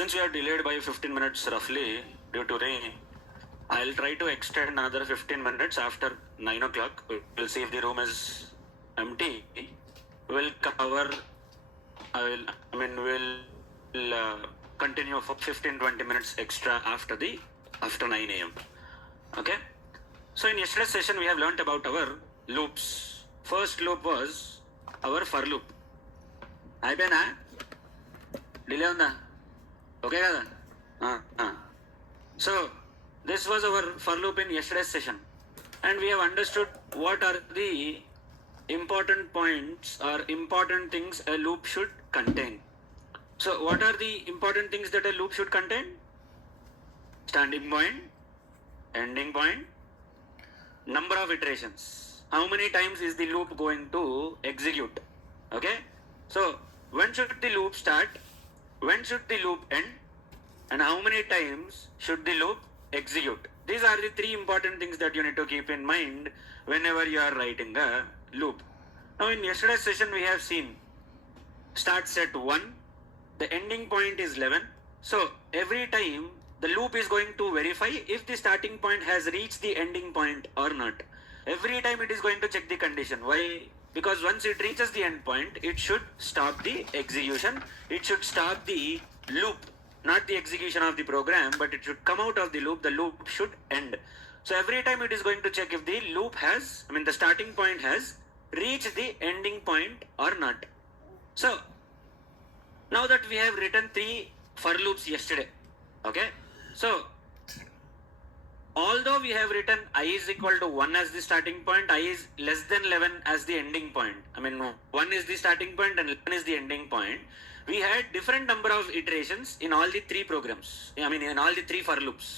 since we are delayed by 15 minutes roughly due to rain, I'll try to extend another 15 minutes after 9 o'clock. We'll see if the room is empty. We'll cover, we'll continue for 15-20 minutes extra after 9 a.m. Okay? So in yesterday's session, we have learnt about our loops. First loop was our for loop. అయిపోయినా delay ఉందా okay కదా so this was our for loop in yesterday's session, and we have understood what are the important points or important things a loop should contain. So what are the important things that a loop should contain? Starting point, ending point, number of iterations, how many times is the loop going to execute. Okay, so when should the loop start, when should the loop end, and how many times should the loop execute. These are the three important things that you need to keep in mind whenever you are writing a loop. Now in yesterday's session we have seen starts at 1, the ending point is 11. So every time the loop is going to verify if the starting point has reached the ending point or not. Every time it is going to check the condition. Why? Because once it reaches the end point, it should stop the execution. It should stop the loop, not the execution of the program, but it should come out of the loop. The loop should end. So every time it is going to check if the loop has, the starting point has reached the ending point or not. So now that we have written 3 for loops yesterday, okay, so although we have written I is equal to 1 as the starting point, I is less than 11 as the ending point, 1 is the starting point and 11 is the ending point, we had different number of iterations in all the 3 programs, in all the 3 for loops.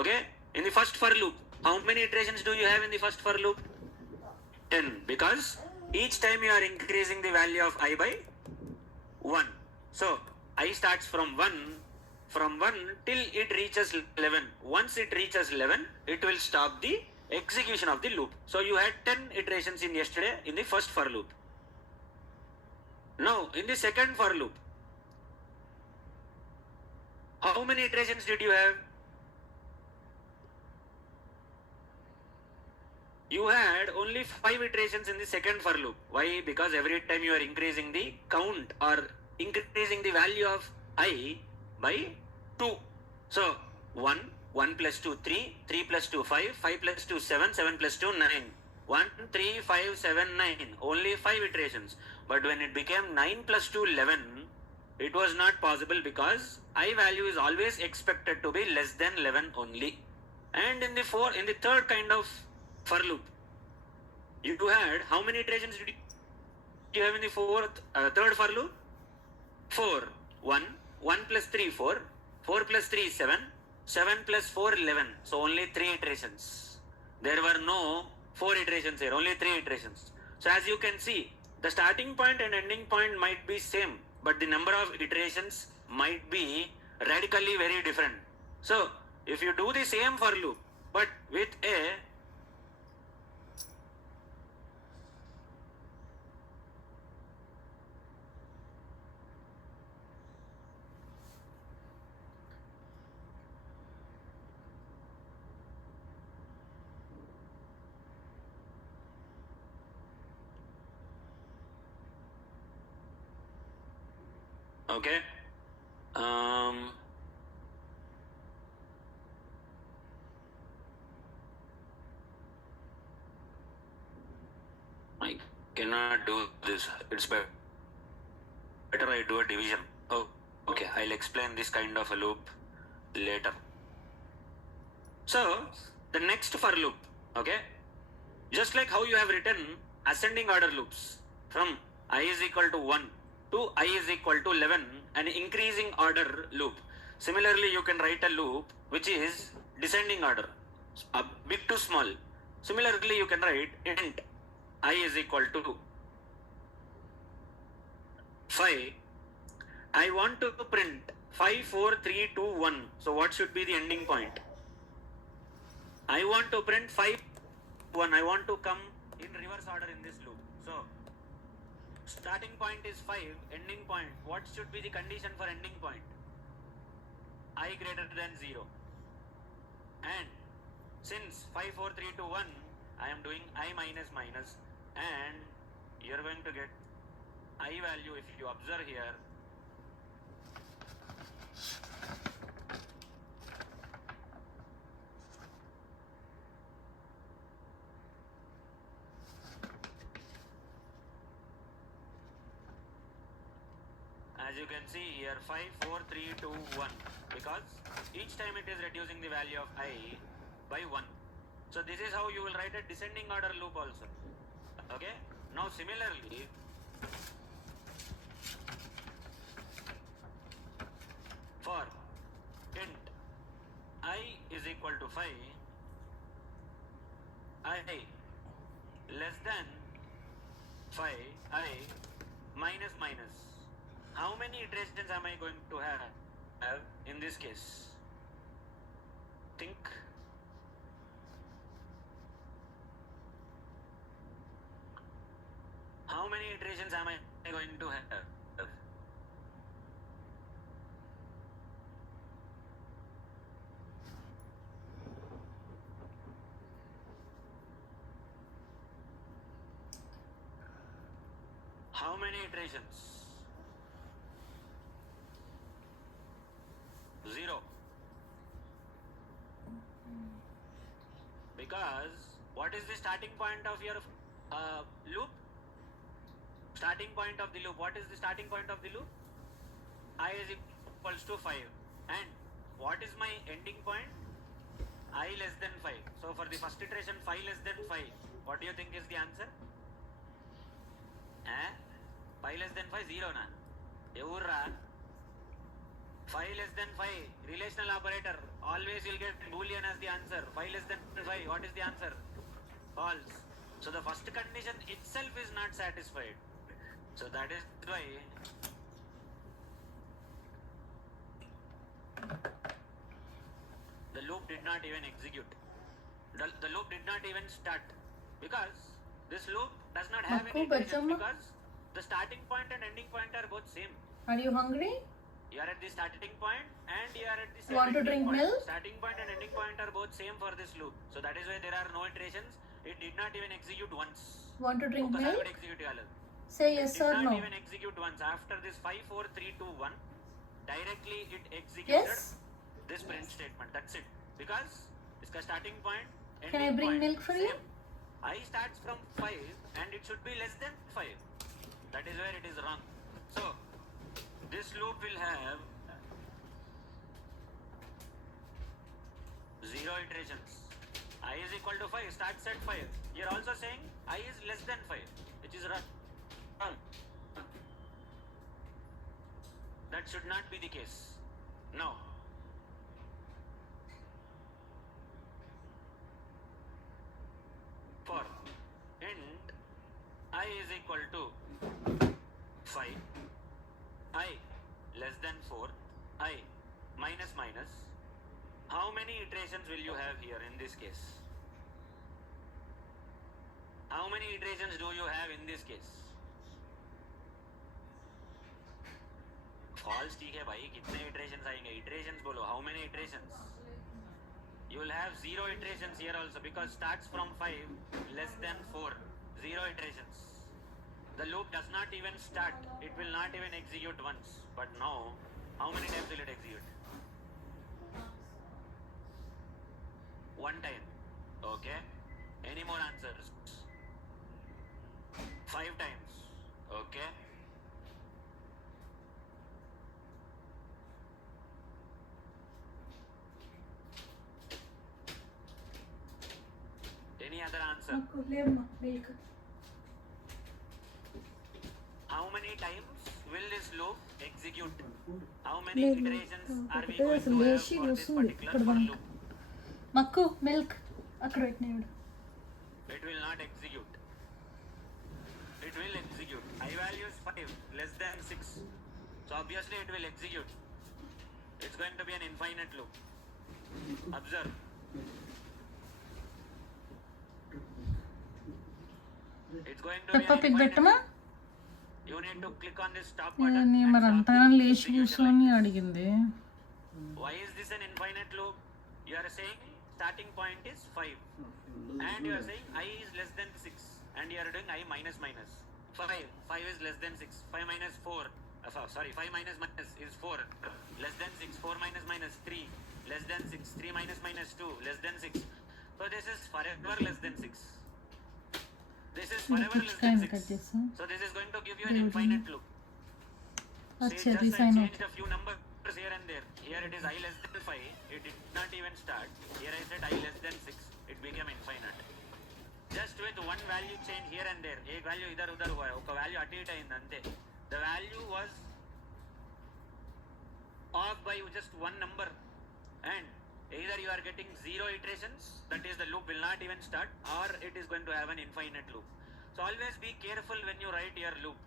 Okay, in the first for loop, how many iterations do you have in the first for loop? 10, because each time you are increasing the value of I by 1. So I starts from 1 till it reaches 11. Once it reaches 11, it will stop the execution of the loop. So you had 10 iterations in yesterday in the first for loop. Now in the second for loop, how many iterations did you have? You had only 5 iterations in the second for loop. Why? Because every time you are increasing the count or increasing the value of I by 2. So 1 plus 2 3, 3 plus 2 5, 5 plus 2 7, 7 plus 2 9, 1 3 5 7 9, only 5 iterations. But when it became 9 plus 2 11, it was not possible because I value is always expected to be less than 11 only. And in the third kind of for loop, you had how many iterations did you have in the third for loop? 4. 1 plus 3 4, 4 plus 3 7, 7 plus 4 11. So only 3 iterations. There were no 4 iterations here, only 3 iterations. So as you can see, the starting point and ending point might be same, but the number of iterations might be radically very different. So if you do the same for loop but with a okay, I cannot do this. It's better I do a division. Oh, okay, I'll explain this kind of a loop later. So the next for loop, okay, just like how you have written ascending order loops from I is equal to 1 to I is equal to 11, an increasing order loop. Similarly, you can write a loop which is descending order, big to small. Similarly, you can write int I is equal to 5. I want to print 5 4 3 2 1. So what should be the ending point? I want to print 5 1. I want to come in reverse order in this loop. So starting point is 5, ending point. What should be the condition for ending point? I greater than 0. And since 5, 4, 3, 2, 1, I am doing I minus minus, and you are going to get I value if you observe here. As you can see here, 5, 4, 3, 2, 1, because each time it is reducing the value of I by 1. So this is how you will write a descending order loop also. Okay. Now similarly, for int I is equal to 5, I less than 5, I minus minus. How many iterations am I going to have in this case? Think. How many iterations am I going to have? How many iterations? 0. Because what is the starting point of your loop? Starting point of the loop. What is the starting point of the loop? I is equals to 5. And what is my ending point? I less than 5. So for the first iteration, 5 less than 5. What do you think is the answer? 5 less than 5, 0 na? Evurra? 5 less than 5, relational operator. Always you'll get boolean as the answer. 5 less than 5, what is the answer? False. So the first condition itself is not satisfied. So that is why the loop did not even execute. The loop did not even start, because this loop does not have any iterations, because the starting point and ending point are both same. Are you hungry? You are at the starting point and you are at the Want to drink point. milk? Starting point and ending point are both same for this loop. So that is why there are no iterations. It did not even execute once. Want to drink milk? Execute Say yes or no. It did not even execute once. After this 5, 4, 3, 2, 1, directly it executed this print statement. That's it. Because its starting point, ending point. Can I bring milk for you? I starts from 5 and it should be less than 5. That is where it is wrong. So this loop will have 0 iterations. I is equal to 5, starts at 5. You are also saying I is less than 5, which is wrong. That should not be the case. Now, for int I is equal to 5, I less than 4, I minus minus, how many iterations will you have here in this case? How many iterations do you have in this case? False ठीक है भाई, कितने iterations आएंगे? Iterations बोलो, how many iterations? You will have 0 iterations here also, because starts from 5 less than 4, 0 iterations. The loop does not even start, it will not even execute once. But now, how many times will it execute? 1 time. Okay. Any more answers? 5 times. Okay. Any other answer? Milk. How many times will this loop execute? How many iterations are we going to have for this particular for loop? Makku, milk. It will not execute. It will execute. I value is 5 less than 6. So obviously it will execute. It's going to be an infinite loop. Observe. It's going to be an infinite loop. You need to click on this stop button and stop the execution like this. Why is this an infinite loop? You are saying starting point is 5 and you are saying I is less than 6 and you are doing I minus minus. 5 is less than 6. 5 minus 4. 5 minus minus is 4. Less than 6. 4 minus minus 3. Less than 6. 3 minus minus 2. Less than 6. So this is forever less than 6. This is forever less than 6. So this is going to give you an infinite loop. See, just I changed a few numbers here and there. Here it is I less than 5. It did not even start. Here I said I less than 6. It became infinite. Just with one value change here and there. एक value इधर उधर हुआ है. ओका value अटी इटा इन अंते. The value was off by just one number, and either you are getting 0 iterations, that is the loop will not even start, or it is going to have an infinite loop. So always be careful when you write your loop.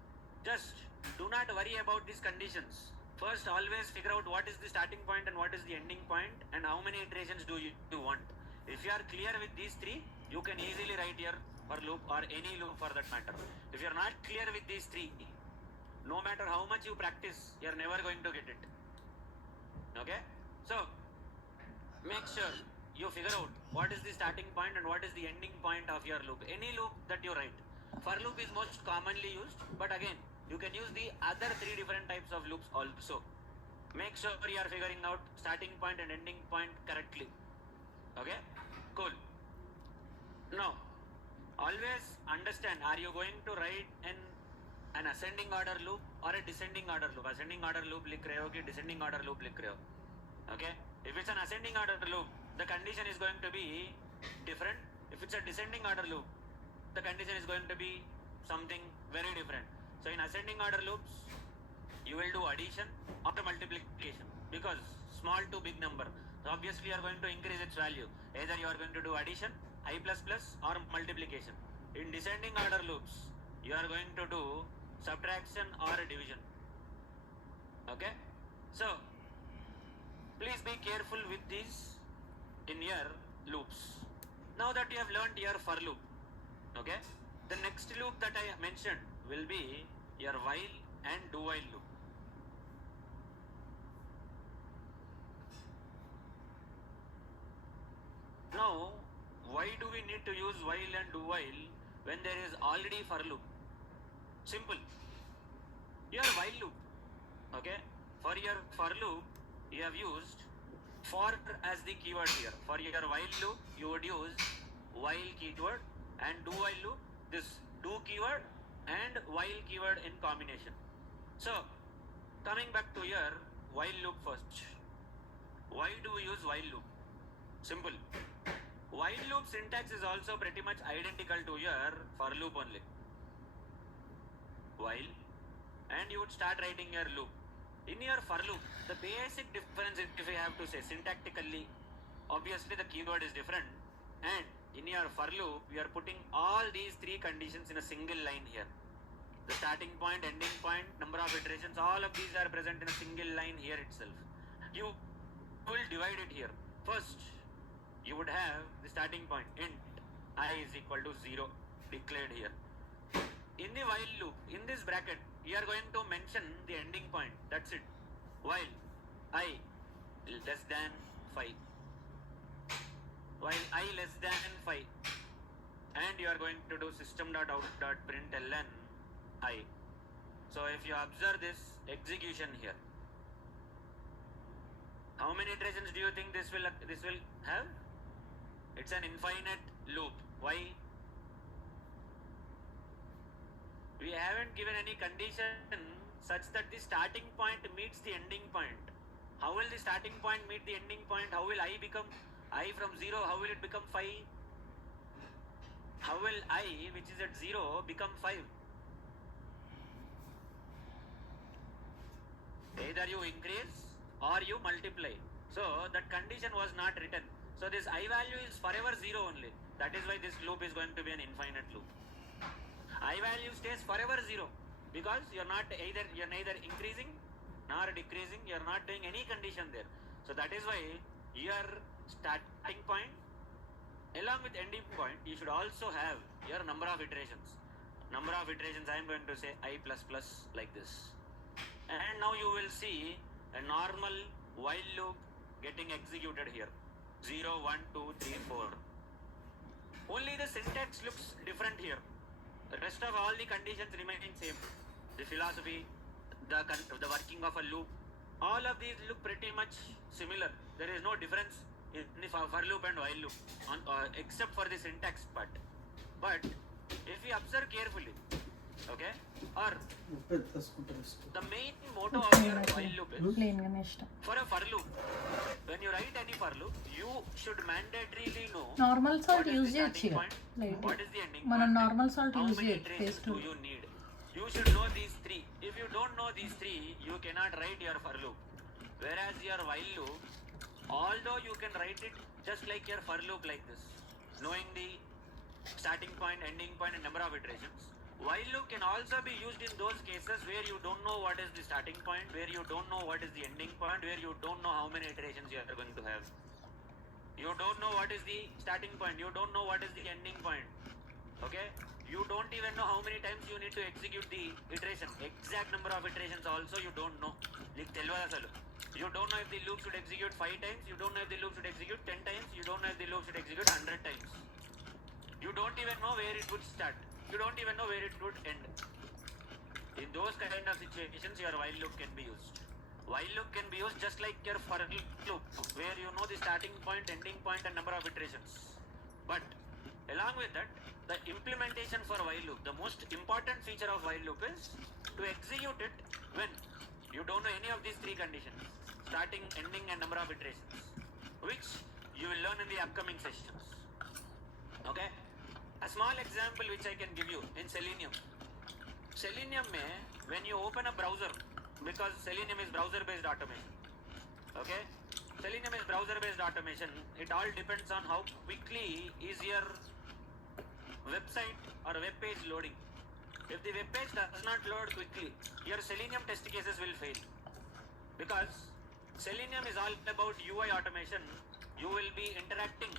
Just do not worry about these conditions. First, always figure out what is the starting point and what is the ending point, and how many iterations do you want. If you are clear with these three, you can easily write your for loop or any loop for that matter. If you are not clear with these three, no matter how much you practice, you are never going to get it. Okay? So, make sure you figure out what is the starting point and what is the ending point of your loop. Any loop that you write. For loop is most commonly used, but again, you can use the other 3 different types of loops also. Make sure you are figuring out starting point and ending point correctly. Okay? Cool. Now, always understand, are you going to write an ascending order loop or a descending order loop? Ascending order loop लिख रहे हो कि descending order loop लिख रहे हो? Okay? If it's an ascending order loop, the condition is going to be different. If it's a descending order loop, the condition is going to be something very different. So in ascending order loops, you will do addition or multiplication, because small to big number. So obviously you are going to increase its value. Either you are going to do addition, I plus plus, or multiplication. In descending order loops, you are going to do subtraction or division. Okay? So, please be careful with these in your loops. Now that you have learnt your for loop, okay, the next loop that I mentioned will be your while and do while loop. Now, why do we need to use while and do while when there is already for loop? Simple. Your while loop, okay, for your for loop, you have used for as the keyword here. For your while loop, you would use while keyword, and do while loop, this do keyword and while keyword in combination. So, coming back to your while loop first. Why do we use while loop? Simple. While loop syntax is also pretty much identical to your for loop only. While, and you would start writing your loop. In your for loop, the basic difference, if we have to say syntactically, obviously the keyword is different, and in your for loop, you are putting all these 3 conditions in a single line here. The starting point, ending point, number of iterations, all of these are present in a single line here itself. You will divide it here. First, you would have the starting point, int I is equal to 0, declared here. In the while loop, in this bracket, you are going to mention the ending point. That's it. While I less than 5. While I less than 5. And you are going to do system.out.println I. So if you observe this execution here, how many iterations do you think this will have? It's an infinite loop. Why? We haven't given any condition such that the starting point meets the ending point. How will the starting point meet the ending point? How will I become I from 0? How will it become 5? How will I, which is at 0, become 5? Either you increase or you multiply. So that condition was not written. So this I value is forever 0 only. That is why this loop is going to be an infinite loop. I value stays forever 0 because you're neither increasing nor decreasing. You're not doing any condition there. So that is why your starting point along with ending point, you should also have your number of iterations. Number of iterations, I am going to say I plus plus like this. And now you will see a normal while loop getting executed here. 0, 1, 2, 3, 4. Only the syntax looks different here. The rest of all the conditions remain same. The philosophy, the working of a loop, all of these look pretty much similar. There is no difference in the for loop and while loop, except for the syntax part. But if we observe carefully, okay, or the main motto of your while loop is, for a for loop, when you write any for loop, you should mandatorily know normal what salt is the use starting చేయొచ్చు point, what is the ending మనం point, normal salt how use many చేయొచ్చు iterations paste do you need. You should know these three. If you don't know these three, you cannot write your for loop. Whereas your while loop, although you can write it just like your for loop like this, knowing the starting point, ending point and number of iterations, while loop can also be used in those cases where you don't know what is the starting point, where you don't know what is the ending point, where you don't know how many iterations you are going to have. You don't know what is the starting point, you don't know what is the ending point, okay, you don't even know how many times you need to execute the iteration, exact number of iterations also you don't know. You don't know if the loop should execute 5 times, you don't know if the loop should execute 10 times, you don't know if the loop should execute 100 times. You don't even know where it would start, you don't even know where it would end. In those kind of situations, your while loop can be used. While loop can be used just like your for loop, where you know the starting point, ending point and number of iterations. But along with that, the implementation for while loop, the most important feature of while loop is to execute it when you don't know any of these three conditions, starting, ending and number of iterations, which you will learn in the upcoming sessions. Okay, a small example which I can give you in Selenium. Selenium mein, when you open a browser, because Selenium is browser based automation, okay, Selenium is browser based automation, it all depends on how quickly is your website or web page loading. If the web page does not load quickly, your Selenium test cases will fail, because Selenium is all about UI automation. You will be interacting,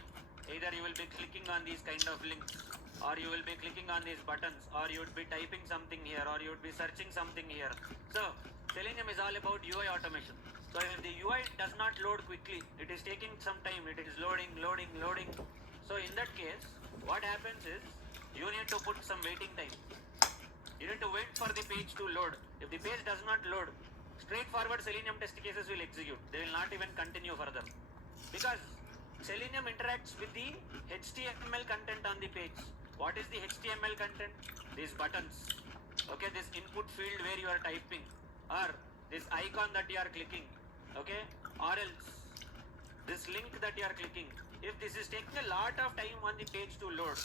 either you will be clicking on these kind of links, or you will be clicking on these buttons, or you would be typing something here, or you would be searching something here. So Selenium is all about UI automation. So if the UI does not load quickly, it is taking some time, it is loading. So in that case, what happens is, you need to put some waiting time. You need to wait for the page to load. If the page does not load, straightforward Selenium test cases will execute. They will not even continue further, because Selenium interacts with the HTML content on the page. What is the HTML content? These buttons, okay, this input field where you are typing, or this icon that you are clicking, okay, or else this link that you are clicking. If this is taking a lot of time on the page to load,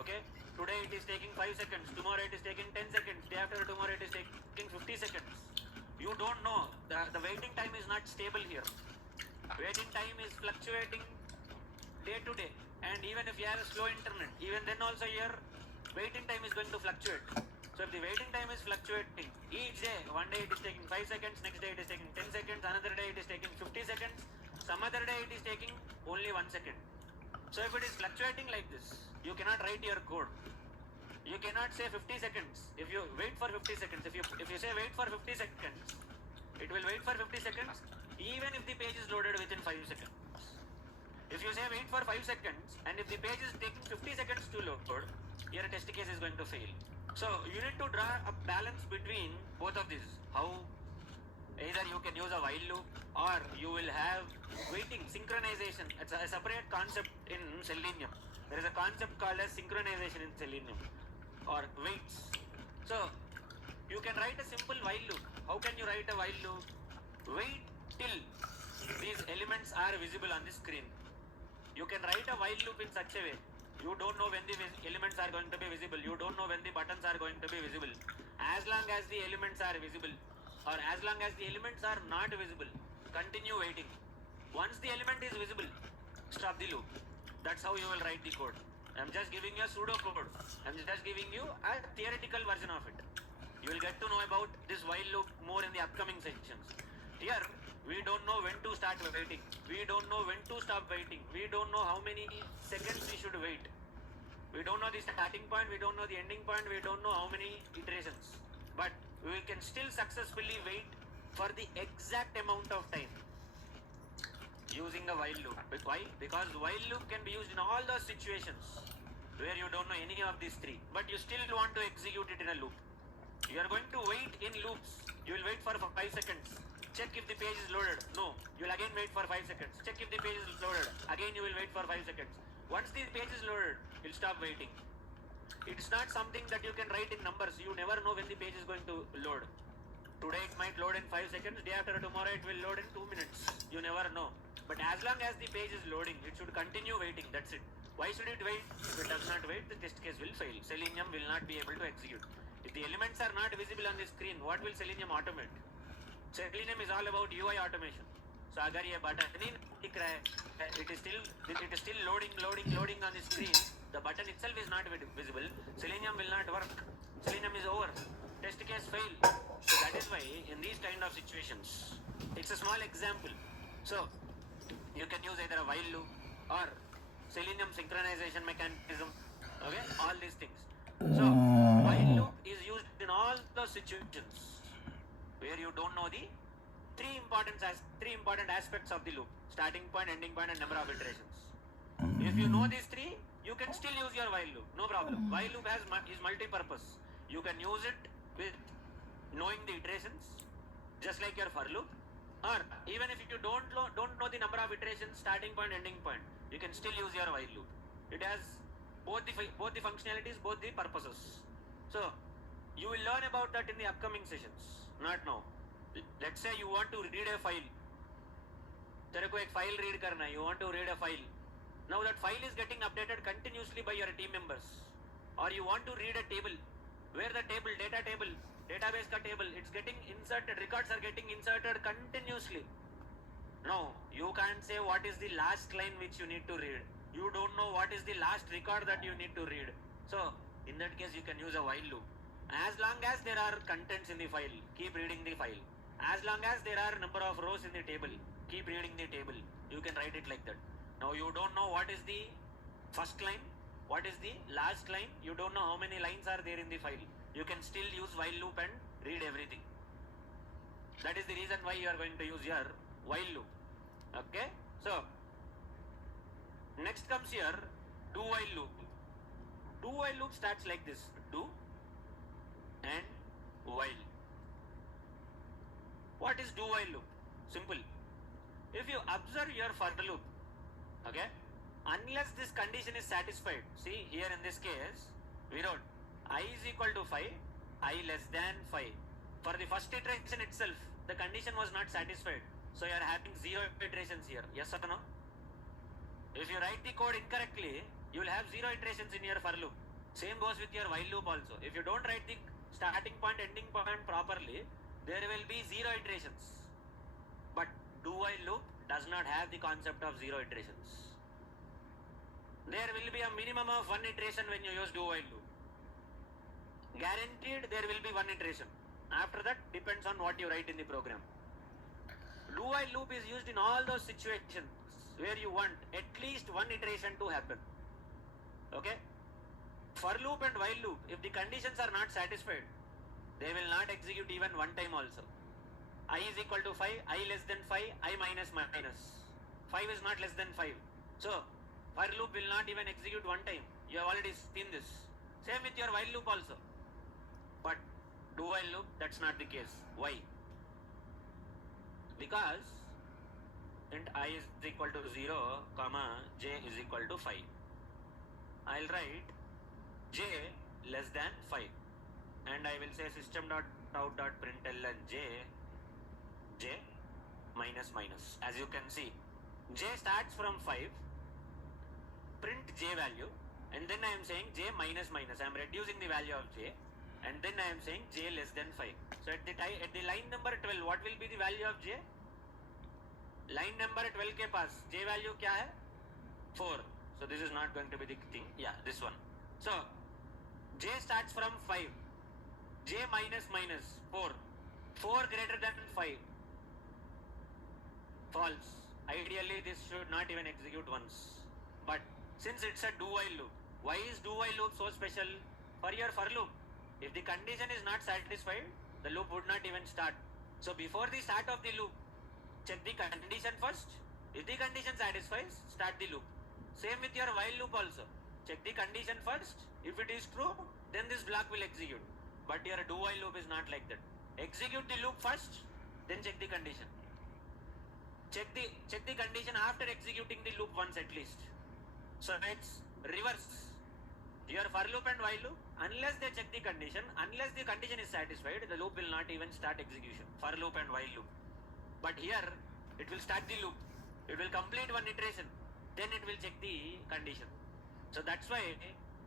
okay, today it is taking 5 seconds, tomorrow it is taking 10 seconds, day after tomorrow it is taking 50 seconds. You don't know, the waiting time is not stable here. Waiting time is fluctuating day to day, and even if you have a slow internet, even then also your waiting time is going to fluctuate. So if the waiting time is fluctuating each day, one day it is taking 5 seconds, next day it is taking 10 seconds, another day it is taking 50 seconds, some other day it is taking only 1 second. So if it is fluctuating like this, you cannot write your code. You cannot say 50 seconds. If you wait for 50 seconds, if you say wait for 50 seconds, it will wait for 50 seconds even if the page is loaded within 5 seconds. If you say wait for 5 seconds and if the page is taking 50 seconds to load, your test case is going to fail. So you need to draw a balance between both of these. How either you can use a while loop, or you will have waiting, synchronization. It's a separate concept in Selenium. There is a concept called as synchronization in Selenium, or waits. So you can write a simple while loop. How can you write a while loop? Wait till these elements are visible on the screen. You can write a while loop in such a way. You don't know when the elements are going to be visible. You don't know when the buttons are going to be visible. As long as the elements are visible, or as long as the elements are not visible, continue waiting. Once the element is visible, stop the loop. That's how you will write the code. I'm just giving you a pseudo code. I'm just giving you a theoretical version of it. You will get to know about this while loop more in the upcoming sections. Here, we don't know when to start waiting. We don't know when to stop waiting. We don't know how many seconds we should wait. We don't know the starting point. We don't know the ending point. We don't know how many iterations. But we can still successfully wait for the exact amount of time. using a while loop. Why? Because while loop can be used in all those situations where you don't know any of these three, but you still want to execute it in a loop. You are going to wait in loops. You will wait for 5 seconds. Check if the page is loaded. No. You will again wait for 5 seconds. Check if the page is loaded. Again you will wait for 5 seconds. Once the page is loaded, you'll stop waiting. It's not something that you can write in numbers. You never know when the page is going to load. Today it might load in 5 seconds. Day after tomorrow it will load in 2 minutes. You never know. But as long as the page is loading, it should continue waiting. That's it. Why should it wait? If it does not wait, the test case will fail. Selenium will not be able to execute. If the elements are not visible on the screen, what will Selenium automate? Selenium is all about UI automation. So अगर ये button नहीं दिख रहा है, it is still loading on the screen. The button itself is not visible. Selenium will not work. Selenium is over. Test case fail. So that is why in these kind of situations, it's a small example. So you can use either a while loop or Selenium synchronization mechanism. Okay, all these things. So while loop is used in all those situations where you don't know the three important aspects of the loop: starting point, ending point, and number of iterations. If you know these three, you can still use your while loop, no problem. While loop is multi-purpose. You can use it with knowing the iterations, just like your for loop, or even if you don't know the number of iterations, starting point, ending point, you can still use your while loop. It has both the functionalities, both the purposes. So you will learn about that in the upcoming sessions, not now. Let's say you want to read a file. तेरे को एक file read करना है. You want to read a file. Now that file is getting updated continuously by your team members. Or you want to read a table, where the table, database ka table, it's getting inserted, records are getting inserted continuously. Now, you can't say what is the last line which you need to read. You don't know what is the last record that you need to read. So, in that case, you can use a while loop. As long as there are contents in the file, keep reading the file. As long as there are number of rows in the table, keep reading the table. You can write it like that. Now, you don't know what is the first line, what is the last line, you don't know how many lines are there in the file. You can still use while loop and read everything. That is the reason why you are going to use your while loop. Okay, so next comes here do while loop. Do while loop starts like this: do and while. What is do while loop? Simple. If you observe your for loop, okay, unless this condition is satisfied, see here in this case we wrote I is equal to 5, I less than 5. For the first iteration itself, the condition was not satisfied, so you are having 0 iterations here. Yes or no? If you write the code incorrectly, you will have 0 iterations in your for loop. Same goes with your while loop also. If you don't write the starting point, ending point properly, there will be 0 iterations. But do while loop does not have the concept of 0 iterations. There will be a minimum of 1 iteration when you use do while loop. Guaranteed there will be 1 iteration. After that depends on what you write in the program. Do while loop is used in all those situations where you want at least 1 iteration to happen. Okay? For loop and while loop, if the conditions are not satisfied, they will not execute even one time also. I is equal to 5, I less than 5, I minus minus. 5 is not less than 5. So, for loop will not even execute one time. You have already seen this. Same with your while loop also. But do while loop, that's not the case. Why? Because int I is equal to 0, comma, j is equal to 5. I'll write j less than 5. And I will say system.out.println j minus minus. As you can see, j starts from 5, print j value, and then I am saying j minus minus. I am reducing the value of j, and then I am saying j less than 5. So at the line number 12, what will be the value of j? Line number 12 के पास j value क्या है? 4. So this is not going to be the thing. Yeah, this one. So j starts from 5. J minus minus 4. 4 greater than 5. False. Ideally this should not even execute once. But since it's a do while loop, why is do while loop so special? For your for loop, if the condition is not satisfied, the loop would not even start. So before the start of the loop, check the condition first. If the condition satisfies, start the loop. Same with your while loop also. Check the condition first. If it is true, then this block will execute. But your do while loop is not like that. Execute the loop first, then check the condition. Check the condition after executing the loop once at least. So it's reverse. Your for loop and while loop, unless they check the condition, unless the condition is satisfied, the loop will not even start execution. For loop and while loop. But here, it will start the loop. It will complete one iteration. Then it will check the condition. So that's why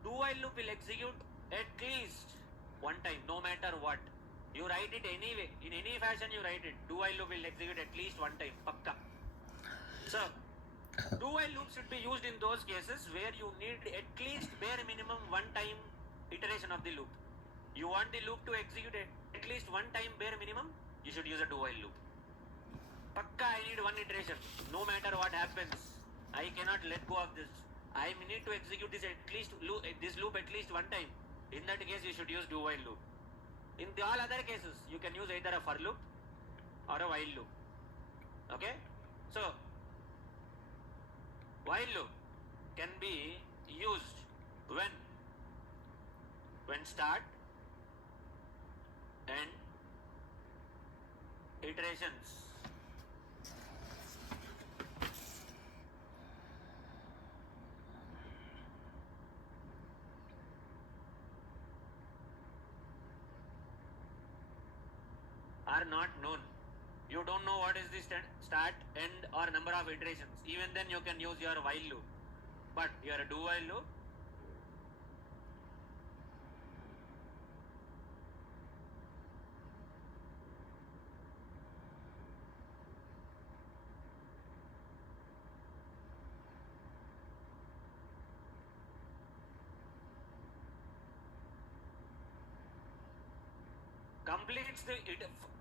do while loop will execute at least one time, no matter what. You write it anyway, in any fashion you write it. Do while loop will execute at least one time, pakka. So, do while loop should be used in those cases where you need at least bare minimum one time iteration of the loop. You want the loop to execute at least one time bare minimum, you should use a do while loop. Pakka, I need one iteration. No matter what happens, I cannot let go of this. I need to execute this loop at least one time. In that case, you should use do while loop. In all other cases, you can use either a for loop or a while loop. Okay? So, while loop can be used when start and iterations are not known. You don't know what is the start, end or number of iterations. Even then you can use your while loop. But your do while loop,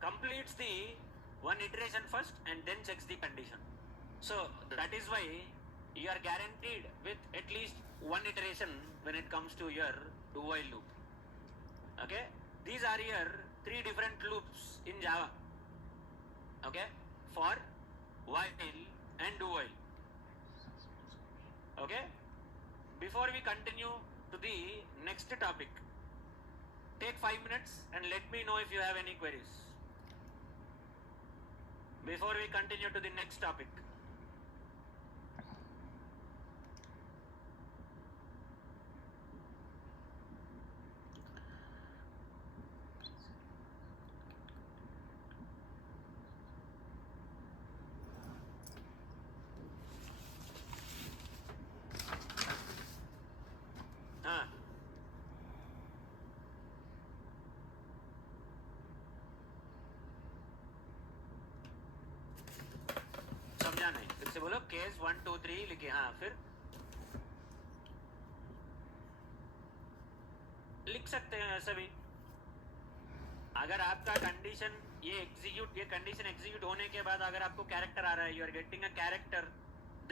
completes the one iteration first and then checks the condition. So that is why you are guaranteed with at least one iteration when it comes to your do while loop. Okay, these are your three different loops in Java. Okay, for, while and do while. Okay, before we continue to the next topic, take 5 minutes and let me know if you have any queries before we continue to the next topic. हाँ, समझा नहीं, फिर से बोलो. Case 1 2 3 लिखे. हाँ, फिर लिख सकते हैं ऐसा भी. अगर आपका कंडीशन ये कंडीशन एग्जीक्यूट होने के बाद अगर आपको कैरेक्टर आ रहा है, you are getting a character,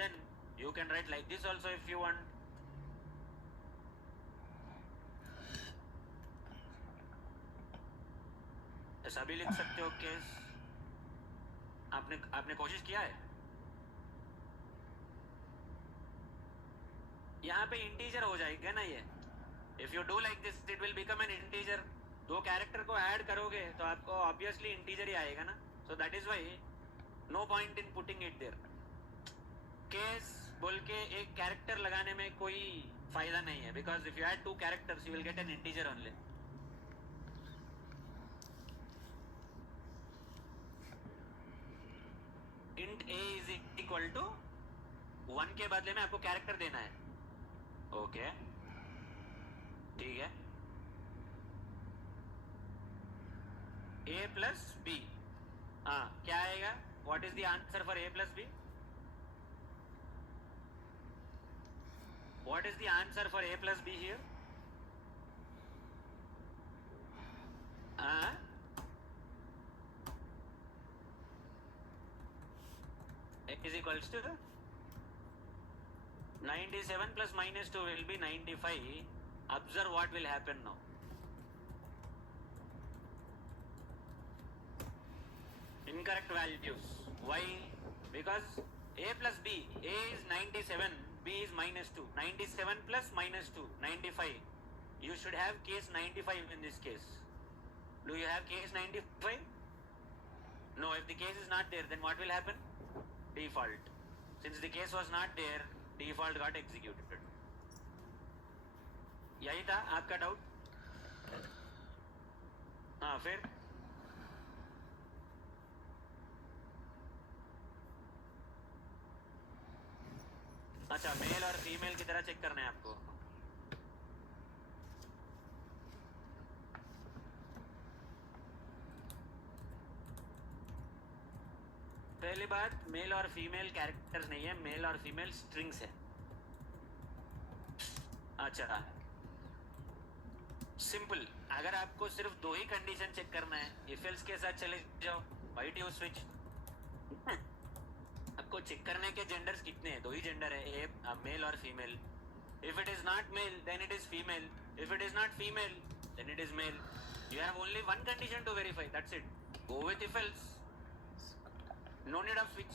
then you can write like this also if you want. ऐसा भी लिख सकते हो. केस आपने कोशिश किया है. यहाँ पे इंटीजर हो जाएगा ना ये. If you do like this it will become an integer. दो कैरेक्टर को ऐड करोगे तो आपको ऑब्वियसली इंटीजर ही आएगा ना. So that is why no point in putting it there. Case बोल के एक कैरेक्टर लगाने में कोई फायदा नहीं है, because if you add two characters you will get an integer only. Int a is equal to 1 के बदले में आपको कैरेक्टर देना है. ओके, ठीक है. a plus b. हाँ, क्या आएगा? What is the answer for a plus b? What is the answer for a plus b here? हाँ, is equals to 97 plus minus 2 will be 95. Observe what will happen now. Incorrect values. Why? Because A plus B. A is 97, B is minus 2. 97 plus minus 2, 95. You should have case 95 in this case. Do you have case 95? No, if the case is not there, then what will happen? Default. Since the case was not there, default got executed. यही था आपका doubt? हाँ, फिर अच्छा, mail और female की तरह check करना है आपको. पहली बात, मेल और फीमेल कैरेक्टर्स नहीं है, मेल और फीमेल स्ट्रिंग्स है. अच्छा, सिंपल. अगर आपको सिर्फ दो ही कंडीशन चेक करना है, इफ एल्स के साथ चले जाओ. Why do you switch? आपको चेक करने के जेंडर्स कितने हैं? दो ही जेंडर है, मेल और female. If it is not male then it is female. If it is not female then it is male. You have only one condition to verify, that's it. Go with if else, no need of switch.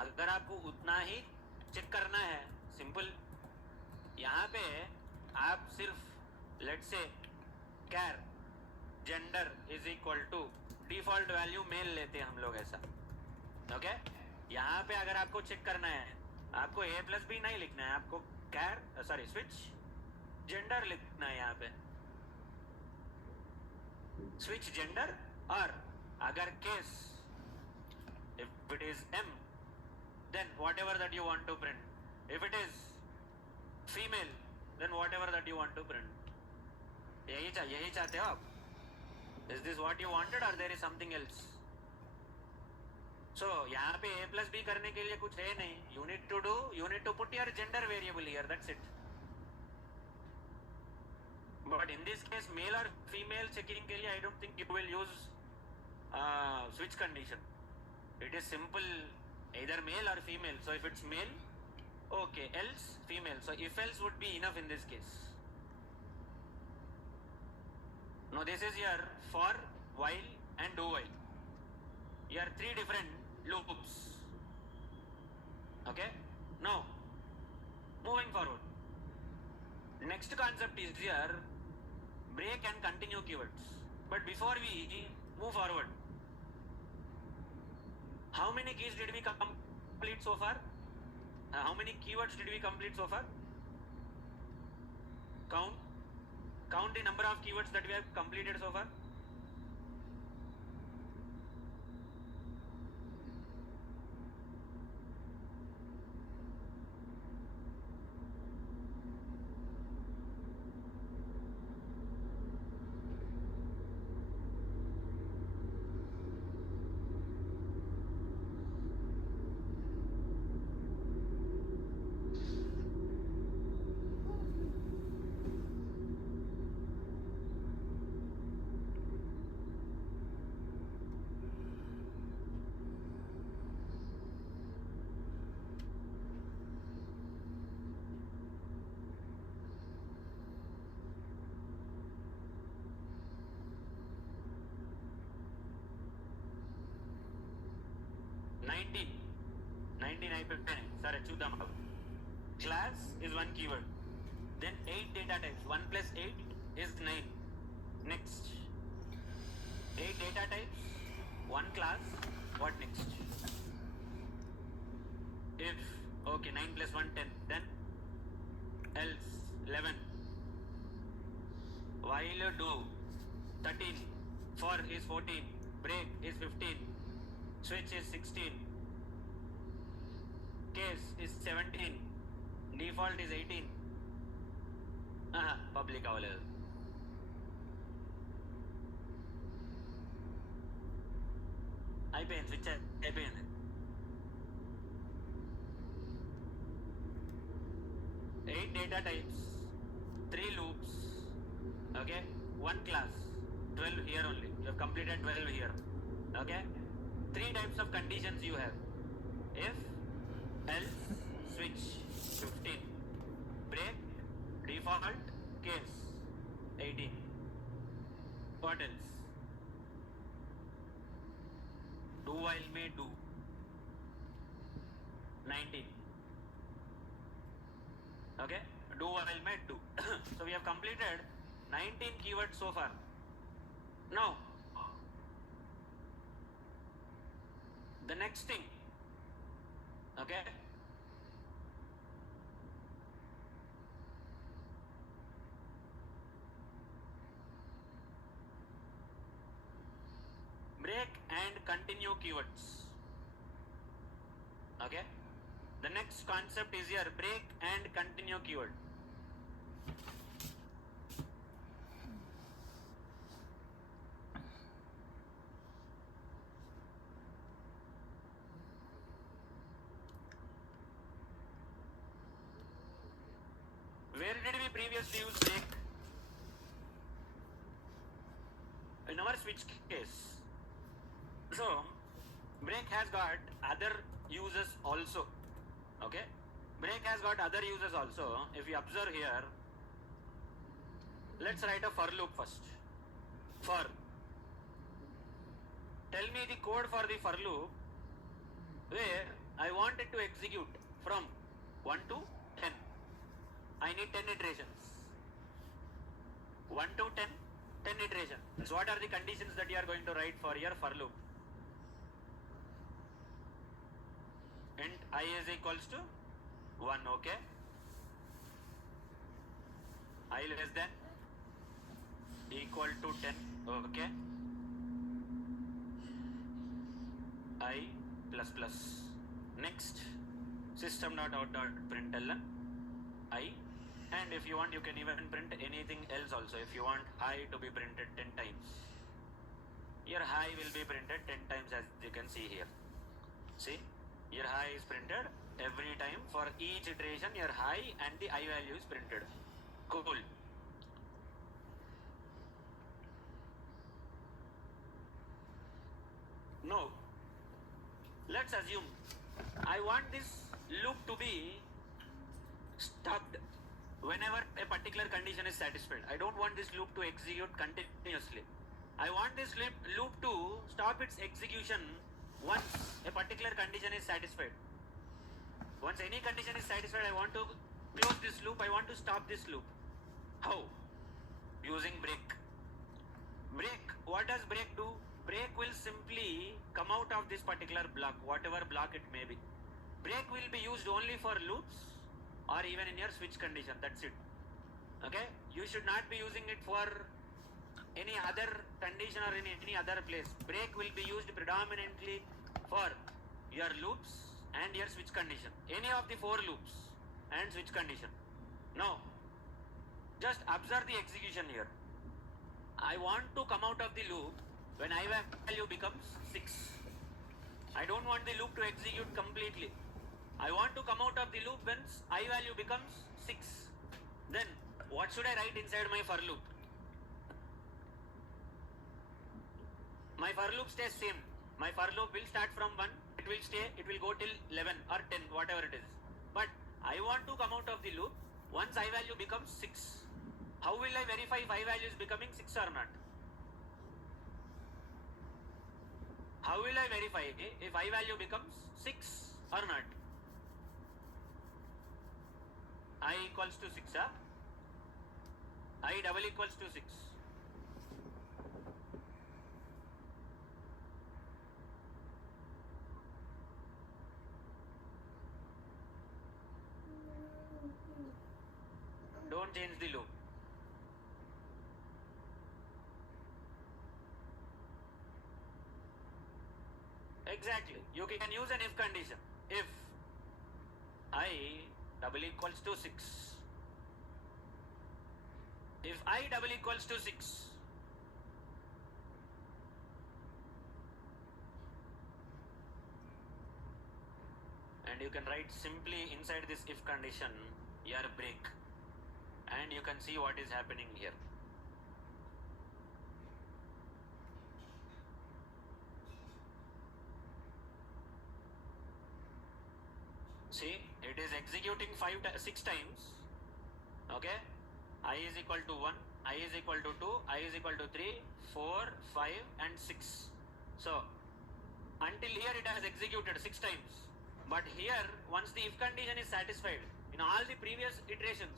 अगर आपको उतना ही check करना है, simple. यहाँ पे आप सिर्फ let's say char gender is equal to default value male लेते हैं हम लोग, ऐसा. ओके. यहाँ पे अगर आपको चेक करना है, आपको a प्लस बी नहीं लिखना है, आपको कैर सॉरी स्विच जेंडर लिखना है. यहाँ पे स्विच जेंडर. और अगर case if it is M, then whatever that you want to print. If it is female, then whatever that you want to print. यही चाहते हो आप? Is this what you wanted or there is something else? So यहाँ पे a plus b करने के लिए कुछ है नहीं. You need to put your gender variable here. That's it. But in this case, male or female checking के लिए I don't think you will use switch condition. It is simple, either male or female. So if it's male, okay, else female. So if else would be enough in this case. Now this is your for, while and do while. Here three different loops. Okay. Now moving forward, next concept is here break and continue keywords. But before we move forward, how many keys did we complete so far? How many keywords did we complete so far? Count the number of keywords that we have completed so far. అయిపోయినాయి. సరే చూద్దాం. Class is one keyword. Then 8 data types. 1 plus 8 is 9. Next. 8 data types, 1 class. What next? If, okay, 9 plus 1, 10. Then else, 11. While do, 13. For is 14. Break is 15. Switch is 16. Case is 17. Default is 18. Public available. అయిపోయింది. Switch అయిపోయింది. Eight data types, 3 loops, okay, 1 class, 12 here only. You have completed 12 here, okay. 3 types of conditions you have. If, else, switch, 15. Break, default, case, 18. What else? Do while may do. 19. Okay, do while met do. So we have completed 19 keywords so far. Now, the next thing, okay, break and continue keywords. Okay, the next concept is here, break and continue keyword. Where did we previously use break? In our switch case. So, break has got other uses also. Okay, break has got other uses also. If you observe here, let's write a for loop first. For, tell me the code for the for loop where I want it to execute from 1 to 10. I need 10 iterations. 1 to 10, 10 iterations. So what are the conditions that you are going to write for your for loop? Int I is equals to 1, okay? I less than equal to 10, okay? I plus plus. Next, system.out.println I, and if you want you can even print anything else also. If you want I to be printed 10 times, your high will be printed 10 times, as you can see here. See, your high is printed every time. For each iteration your high and the I value is printed. Cool. Now, let's assume I want this loop to be stopped whenever a particular condition is satisfied. I don't want this loop to execute continuously. I want this loop to stop its execution once a particular condition is satisfied. Once any condition is satisfied, I want to close this loop, I want to stop this loop. How? Using break. Break, what does break do? Break will simply come out of this particular block, whatever block it may be. Break will be used only for loops or even in your switch condition, that's it. Okay, you should not be using it for any other condition or in any other place. Break will be used predominantly for your loops and your switch condition, any of the 4 loops and switch condition. Now, just observe the execution here. I want to come out of the loop when I value becomes 6. I don't want the loop to execute completely. I want to come out of the loop when I value becomes 6. Then what should I write inside my for loop? My for loop stays same. My for loop will start from 1, it will go till 11 or 10, whatever it is. But I want to come out of the loop once I value becomes 6. How will I verify if I value is becoming 6 or not? How will I verify if I value becomes 6 or not? I equals to 6, huh? I double equals to 6. Don't change the loop. Exactly. You can use an if condition. If I double equals to 6. If I double equals to 6, and you can write simply inside this if condition your break, and you can see what is happening here. See, it is executing 6 times. Okay, I is equal to 1, I is equal to 2, I is equal to 3, 4, 5 and 6. So until here it has executed 6 times. But here, once the if condition is satisfied, in all the previous iterations,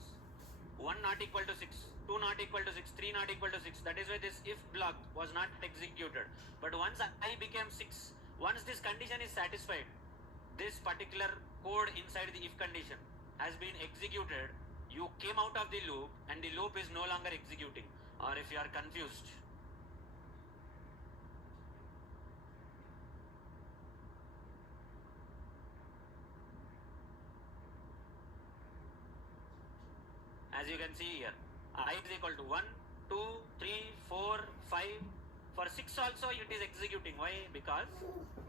1 not equal to 6, 2 not equal to 6, 3 not equal to 6, that is why this if block was not executed. But once I became 6, once this condition is satisfied, this particular code inside the if condition has been executed, you came out of the loop and the loop is no longer executing. Or if you are confused, as you can see here, I is equal to 1, 2, 3, 4, 5. For 6 also it is executing. Why? Because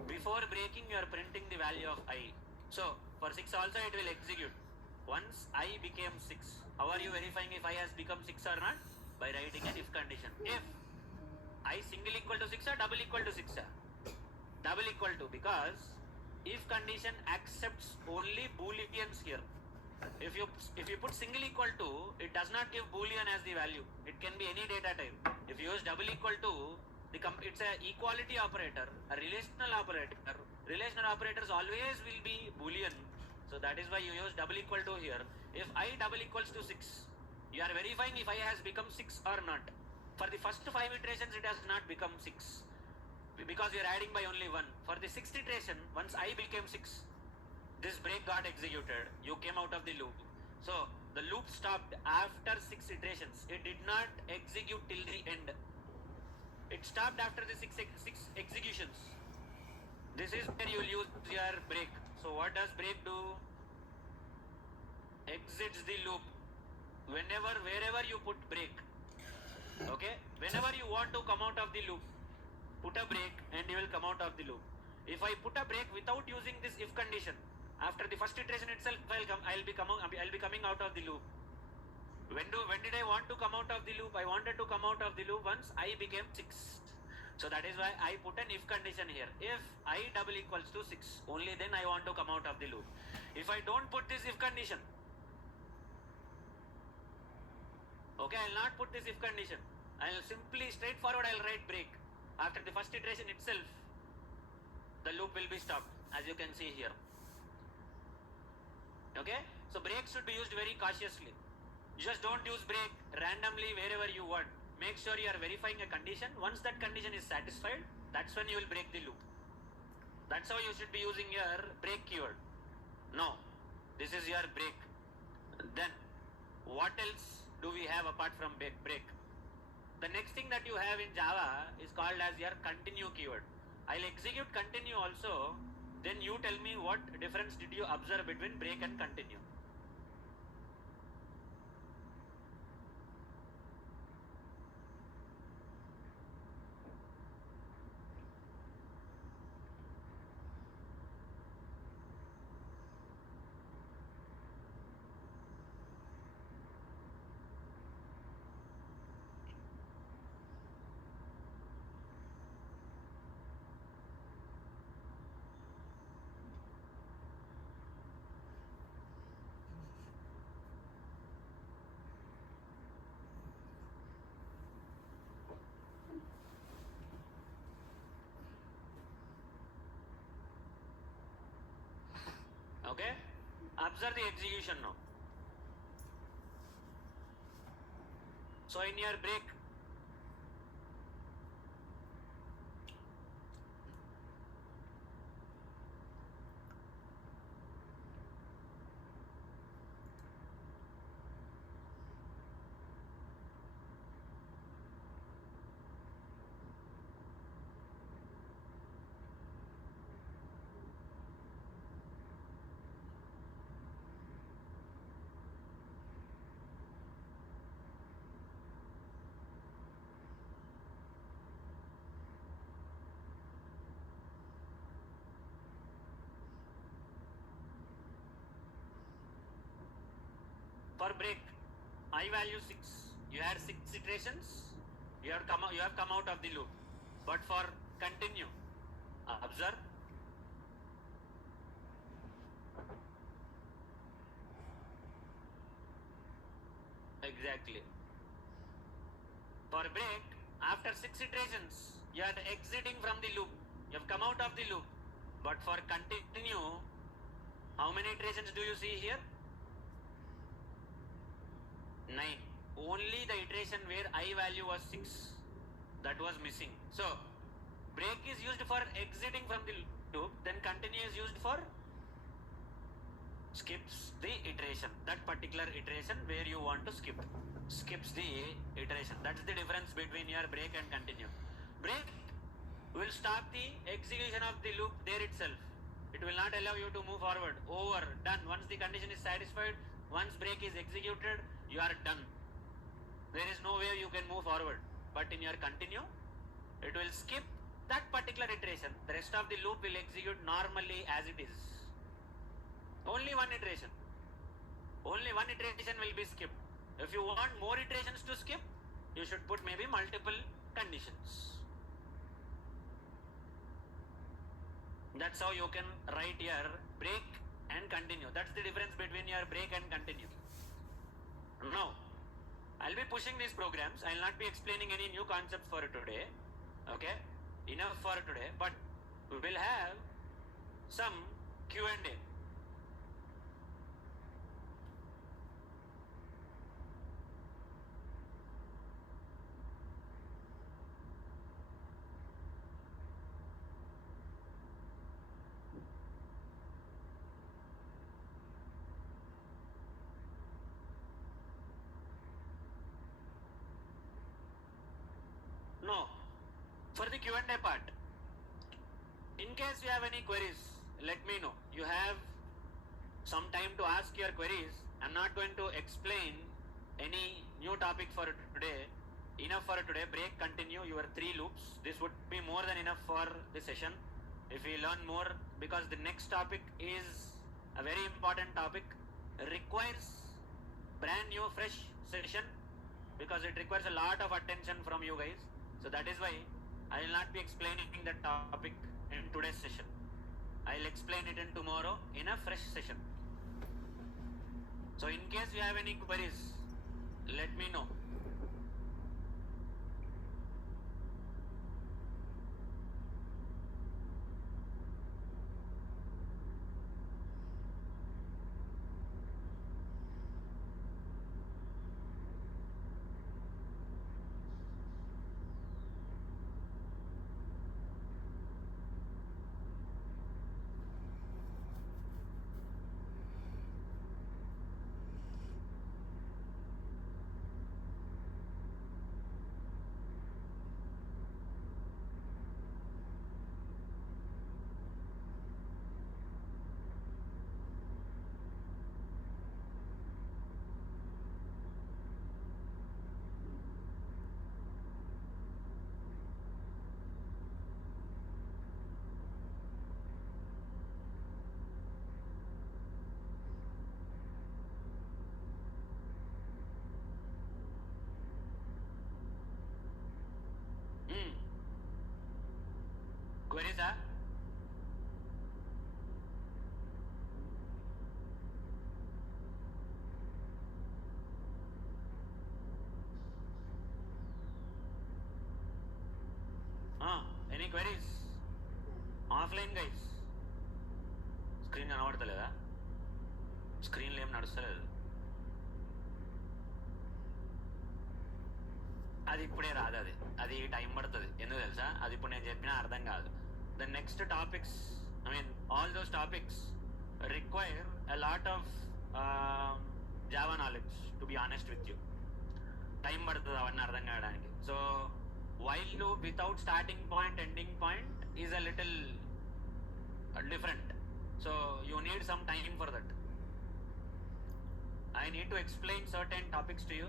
before breaking you are printing the value of I. So for 6 also it will execute. Once I became 6, how are you verifying if I has become 6 or not? By writing an if condition. If I single equal to 6 or double equal to 6? Double equal to, because if condition accepts only booleans here. If you put single equal to, it does not give boolean as the value. It can be any data type. If you use double equal to, it's a equality operator, a relational operator. Relational operators always will be boolean. So that is why you use double equal to here. If I double equals to 6, you are verifying if I has become 6 or not. For the first 5 iterations, it has not become 6, because you are adding by only 1. For the 6th iteration, once I became 6, this break got executed, you came out of the loop. So the loop stopped after 6 iterations. It did not execute till the end. It stopped after the 6 executions. This is where you will use your break. So what does break do? Exits the loop wherever you put break. Okay, whenever you want to come out of the loop, put a break and you will come out of the loop. If I put a break without using this if condition, after the first iteration itself, I'll be coming out of the loop. When did I want to come out of the loop? I wanted to come out of the loop once I became 6. So that is why I put an if condition here. If I double equals to 6, only then I want to come out of the loop. If I don't put this if condition, okay, I'll not put this if condition. I'll simply straightforward I'll write break. After the first iteration itself, the loop will be stopped, as you can see here. Okay, so break should be used very cautiously. Just don't use break randomly wherever you want. Make sure you are verifying a condition. Once that condition is satisfied, that's when you will break the loop. That's how you should be using your break keyword. No, this is your break. Then what else do we have apart from break? The next thing that you have in Java is called as your continue keyword. I'll execute continue also, then you tell me what difference did you observe between break and continue. Okay, observe the execution now. So in your break, for break, I value 6. You had 6 iterations. You have come out of the loop. But for continue, observe. Exactly. For break, after 6 iterations, you are exiting from the loop. You have come out of the loop. But for continue, How many iterations do you see here? 9. Only the iteration where I value was 6, that was missing. So break is used for exiting from the loop, then continue is used for skips the iteration, that particular iteration where you want to skip, skips the iteration. That's the difference between your break and continue. Break will stop the execution of the loop there itself. It will not allow you to move forward. Over, done. Once the condition is satisfied, once break is executed, you are done. There is no way you can move forward. But in your continue, it will skip that particular iteration. The rest of the loop will execute normally as it is. Only one iteration. Only one iteration will be skipped. If you want more iterations to skip, you should put maybe multiple conditions. That's how you can write your break and continue. That's the difference between your break and continue. Now, I'll be pushing these programs. I'll not be explaining any new concepts for today. Okay? Enough for today. But we will have some Q&A. No. For the Q&A part, in case you have any queries, let me know. You have some time to ask your queries. I'm not going to explain any new topic for today. Enough for today. Break, continue your 3 loops. This would be more than enough for the session. If we learn more, because the next topic is a very important topic, requires brand new fresh session, because it requires a lot of attention from you guys. So that is why I will not be explaining that topic in today's session. I will explain it in tomorrow in a fresh session. So in case you have any queries, let me know. Queries are? Any queries? Offline guys. Screen కనబడతలేదా? స్క్రీన్లో ఏం నడుస్తలేదు. అది ఇప్పుడే రాదు. అది time పడుతుంది. ఎందుకు తెలుసా? అది ఇప్పుడు నేను చెప్పినా అర్థం కాదు. The next topics, I mean all those topics require a lot of Java knowledge, to be honest with you. Time పడుతుంది అవన్నీ అర్థం కావడానికి. So while loop without starting point, ending point is a little different. So you need some time for that. I need to explain certain topics to you.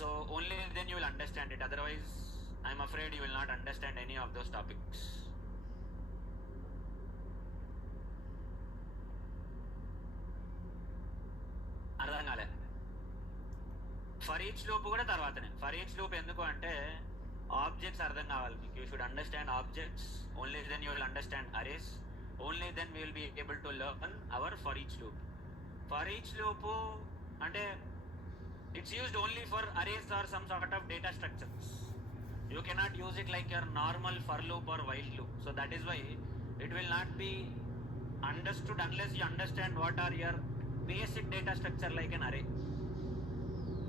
So only then you will understand it. Otherwise, I'm afraid you will not understand any of those topics. అర్థం కాలే. For each loop కూడా తర్వాతనే. For each loop ఎందుకు అంటే objects అర్థం కావాలి మీకు. You should understand objects. Only then you will understand arrays. Only then we will be able to learn our for each loop. For each loop అంటే it's used only for arrays or some sort of data structures. You cannot use it like your normal for loop or while loop. So that is why it will not be understood unless you understand what are your basic data structure like an array.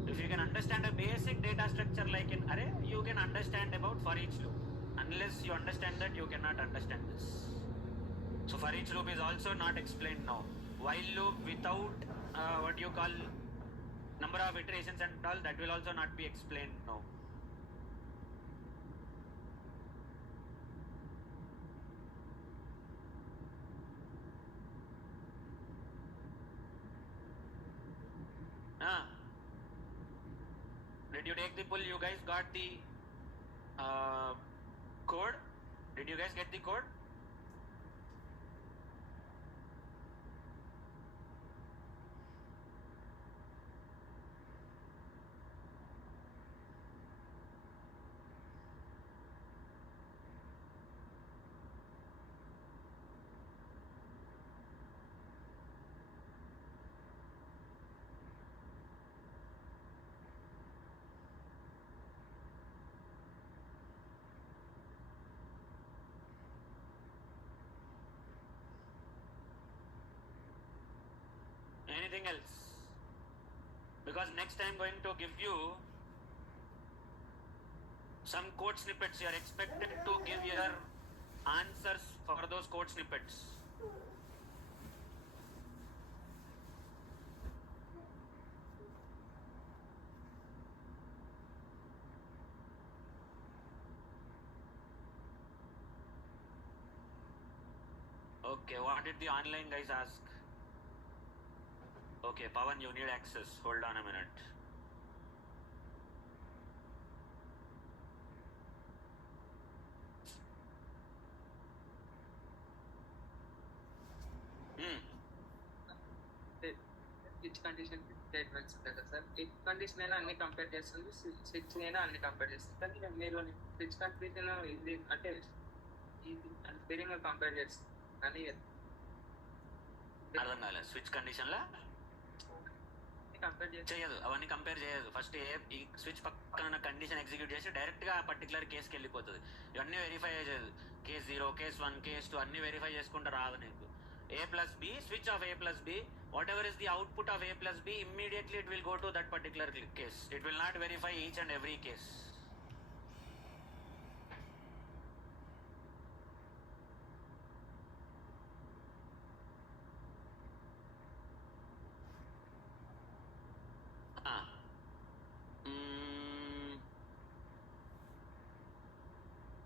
If you can understand a basic data structure like an array, you can understand about for each loop. Unless you understand that, you cannot understand this. So for each loop is also not explained now. While loop without what you call number of iterations and all, that will also not be explained now. Did you take the pull? You guys got the code? Did you guys get the code? Anything else? Because next I'm going to give you some code snippets. You are expected to give your answers for those code snippets. Okay, what did the online guys ask? Okay, Pawan, you need access. Hold on a minute. ఇచ్ condition statements ఉంటాయి కదా sir. If condition అయినా అన్ని compare చేస్తుంది, switch అయినా అన్ని compare చేస్తుంది. కానీ మీరు స్విచ్ కండిషన్ ఇది అంటే ఇది వేరేగా కంపేర్ చేస్తుంది కానీ అర్థం కాలేదు. స్విచ్ కండిషన్లా కంపేర్ చేయదు, అవన్నీ కంపేర్ చేయదు. ఫస్ట్ ఈ స్విచ్ పక్కన కండిషన్ ఎగ్జిక్యూట్ చేసి డైరెక్ట్ గా ఆ పర్టికులర్ కేసుకి వెళ్ళిపోతుంది. ఇవన్నీ వెరిఫై చేయదు. కేస్ 0, కేస్ 1, కేస్ 2 అన్ని వెరిఫై చేసుకుంటూ రాదు నీకు. A plus B, switch of A plus B, whatever is the output of A plus B, immediately it will go to that particular case. It will not verify each and every case.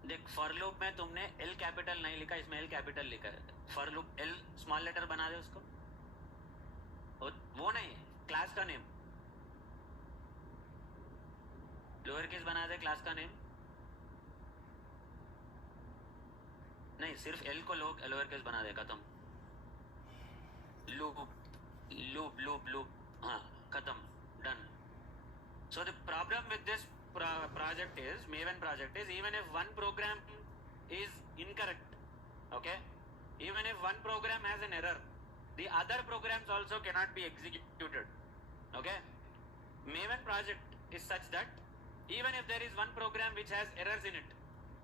देख, for loop में तुमने L capital नहीं लिखा, इसमें L capital लिखा है. For loop L small letter बना दे उसको. वो नहीं, क्लास का नेम लोअर केस बना दे. क्लास का नेम नहीं, सिर्फ L को लोअर केस बना दे. खत्म. लूप लूप लूप लूप, हाँ खत्म, done. So the problem with this project is, Maven project is, even if one program is incorrect, okay, even if one program has an error, the other programs also cannot be executed. Okay, Maven project is such that even if there is one program which has errors in it,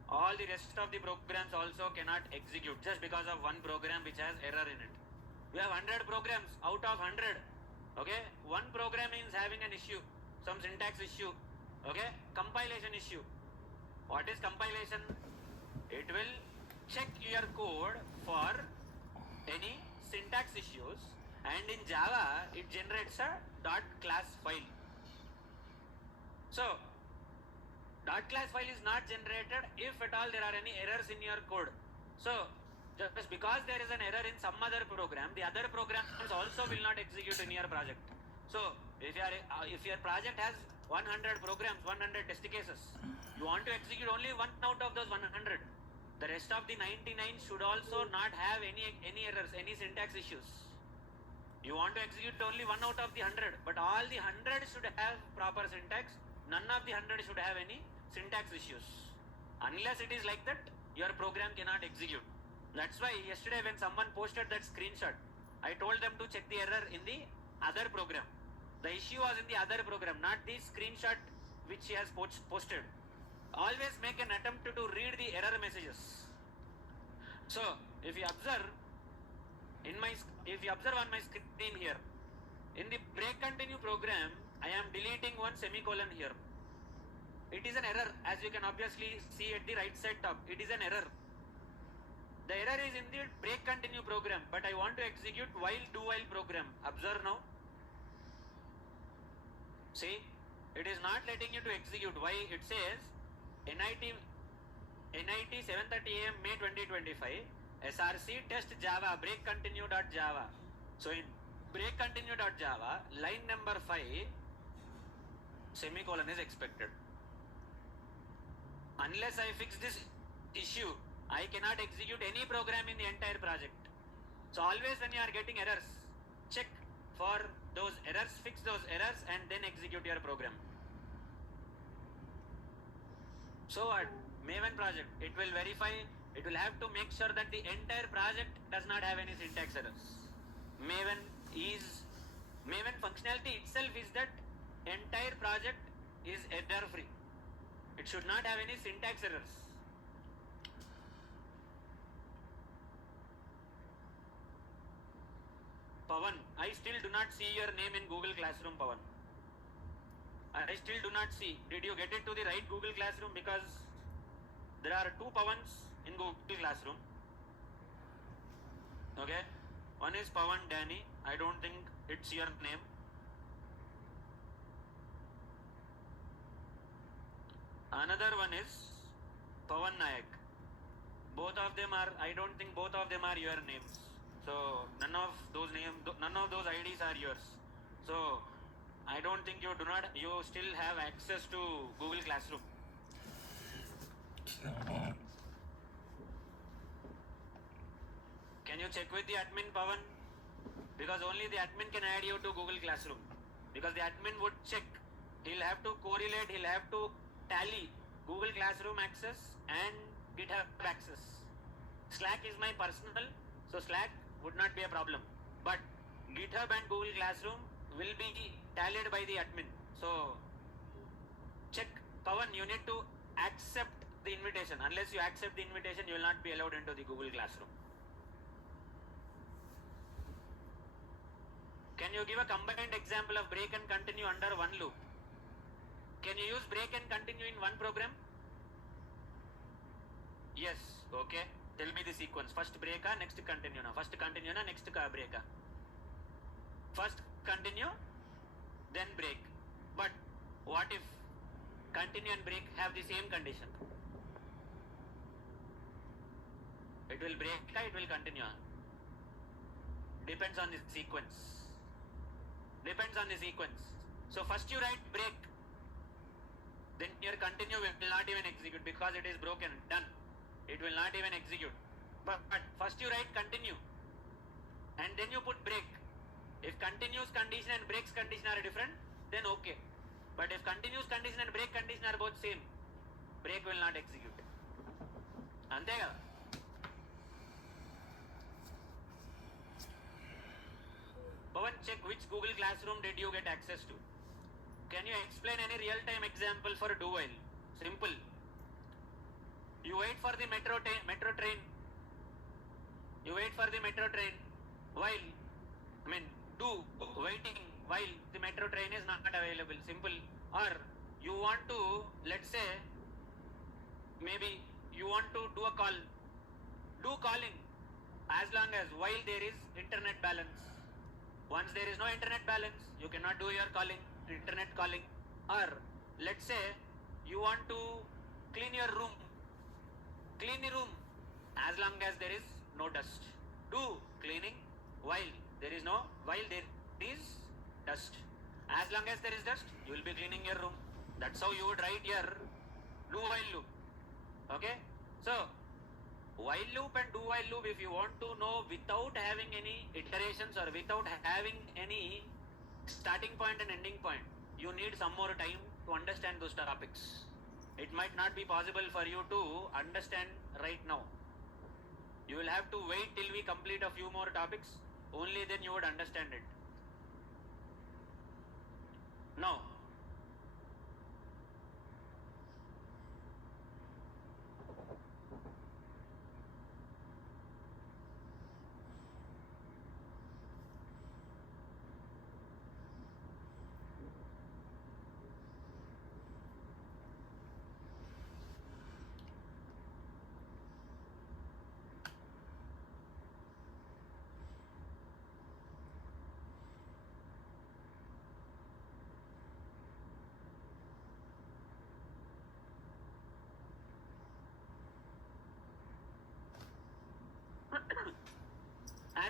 all the rest of the programs also cannot execute just because of one program which has error in it. We have 100 programs out of 100. Okay, one program is having an issue, some syntax issue. Okay, compilation issue. What is compilation? It will check your code for any syntax issues, and in Java it generates a .class file. So .class file is not generated if at all there are any errors in your code. So just because there is an error in some other program, the other programs also will not execute in your project. So if your project has 100 programs, 100 test cases, you want to execute only one out of those 100. The rest of the 99 should also not have any errors, any syntax issues. You want to execute only one out of the 100, but all the 100 should have proper syntax. None of the 100 should have any syntax issues. Unless it is like that, your program cannot execute. That's why yesterday when someone posted that screenshot, I told them to check the error in the other program. The issue was in the other program, not the screenshot which he has posted. Always make an attempt to read the error messages. So if you observe, if you observe on my screen here, in the break continue program, I am deleting one semicolon here. It is an error, as you can obviously see at the right side top. It is an error. The error is in the break continue program, but I want to execute while do while program. Observe now. See, it is not letting you to execute. Why? It says NIT 7:30 AM May 2025 SRC test Java break continue dot Java. So in break continue dot Java, line number 5 semicolon is expected. Unless I fix this issue, I cannot execute any program in the entire project. So always when you are getting errors, check for those errors, fix those errors, and then execute your program. So what? Maven project, it will verify, it will have to make sure that the entire project does not have any syntax errors. Maven functionality itself is that entire project is error free. It should not have any syntax errors. Pawan, I still do not see your name in Google Classroom, Pawan. I still do not see. Did you get it to the right Google Classroom? Because there are two Pawans in Google Classroom. Okay. One is Pawan Danny. I don't think it's your name. Another one is Pawan Nayak. Both of them are, I don't think both of them are your names. So none of those IDs are yours. So I don't think you still have access to Google Classroom. Can you check with the admin, Pawan? Because only the admin can add you to Google Classroom. Because the admin would check. He'll have to correlate, he'll have to tally Google Classroom access and GitHub access. Slack is my personal, so Slack would not be a problem. But GitHub and Google Classroom will be tallied by the admin. So check. Pawan, you need to accept the invitation. Unless you accept the invitation, you will not be allowed into the Google Classroom. Can you give a combined example of break and continue under one loop? Can you use break and continue in one program? Yes. Okay. Tell me the sequence. First break, next continue. First continue, next break. First continue, then break. But what if continue and break have the same condition? It will break, it will continue. Depends on the sequence. Depends on the sequence. So first you write break, then your continue will not even execute because it is broken, done. It will not even execute. But first you write continue, and then you put break. If continuous condition and breaks condition are different, then okay. But if continuous condition and break condition are both same, break will not execute. Ante kada? Pawan, check which Google Classroom did you get access to. Can you explain any real-time example for do while? Simple. You wait for the metro train. You wait for the metro train while, waiting while the metro train is not available. Simple. Or you want to, let's say, maybe you want to do a call. Do calling as long as while there is internet balance. Once there is no internet balance, you cannot do your calling, internet calling. Or let's say you want to clean your room. Clean the room as long as there is no dust. Do cleaning while there is dust. As long as there is dust, you will be cleaning your room. That's how you would write your do while loop. Okay? So while loop and do while loop, if you want to know without having any iterations or without having any starting point and ending point, you need some more time to understand those topics. It might not be possible for you to understand right now. You will have to wait till we complete a few more topics. Only then you would understand it. Now,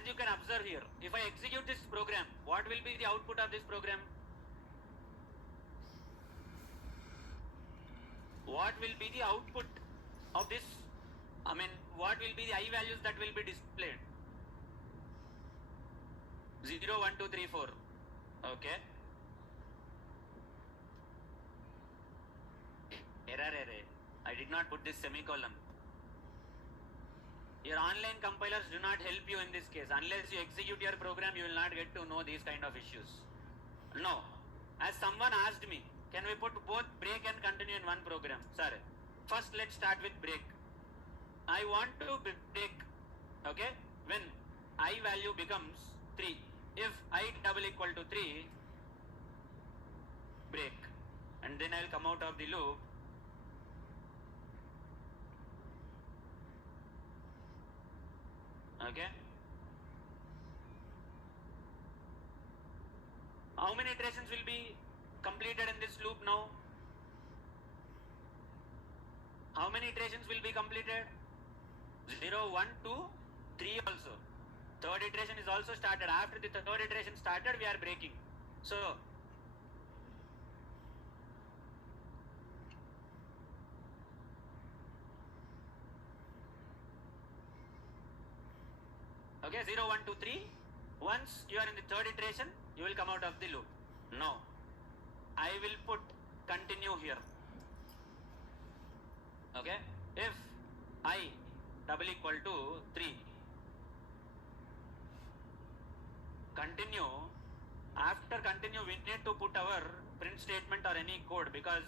as you can observe here, if I execute this program, what will be the output of this program? What will be the output of this? I mean, what will be the I values that will be displayed? 0, 1, 2, 3, 4. Okay. Error. I did not put this semicolon. Your online compilers do not help you in this case. Unless you execute your program, you will not get to know these kind of issues. No. As someone asked me, can we put both break and continue in one program? Sir, first let's start with break. I want to break, okay, when I value becomes 3. If I double equal to 3, break. And then I will come out of the loop. Okay. How many iterations will be completed in this loop now? How many iterations will be completed? 0, 1, 2, 3 also. Third iteration is also started. After the third iteration started, we are breaking. So, okay, 0, 1, 2, 3. Once you are in the third iteration, you will come out of the loop. No. I will put continue here. Okay. If I double equal to 3, continue. After continue, we need to put our print statement or any code, because